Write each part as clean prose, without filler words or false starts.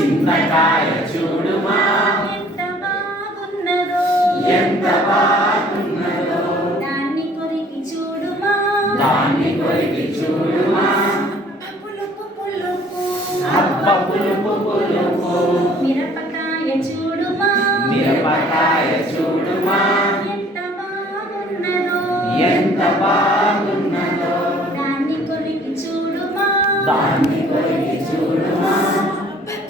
చింతకాయ చూడుమా ఎంత బాగున్నదో ఎంత బాగున్నదో దాన్ని కొరికి చూడుమా దాన్ని కొరికి చూడుమా పులుపు పులుపు అబ్బ పులుపు పులుపు మిరపకాయ చూడుమా మిరపకాయ చూడుమా ఎంత బాగున్నదో ఎంత బాగున్నదో దాన్ని కొరికి చూడుమా దాన్ని కొరికి చూడుమా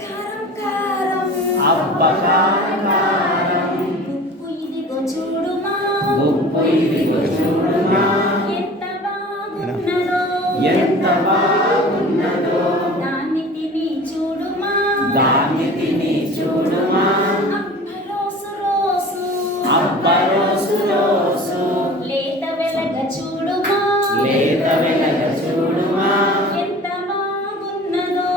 కారం కారం అబ్బ కారం కారం ఉప్పు ఇదిగో చూడుమా ఉప్పు ఇదిగో చూడుమా ఎంత బాగున్నదో ఎంత బాగున్నదో దాన్ని తిని చూడుమా దాన్ని తిని చూడుమా అబ్బ రోసు రోసు అబ్బ రోసు రోసు లేత వెలగ చూడుమా లేత వెలగ చూడుమా ఎంత బాగున్నదో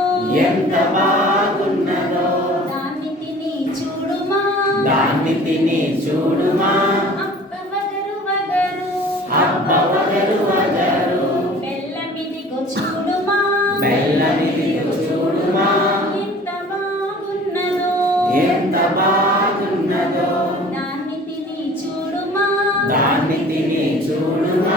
ఎంత బాగున్నదో దాన్ని తిని చూడుమా దాన్ని తిని చూడుమా అబ్బ వగరు వగరు అబ్బ వగరు వగరు బెల్లమిదిగో చూడుమా బెల్లమిదిగో చూడుమా ఎంత బాగున్నదో ఎంత బాగున్నదో దాన్ని తిని చూడుమా దాన్ని తిని చూడుమా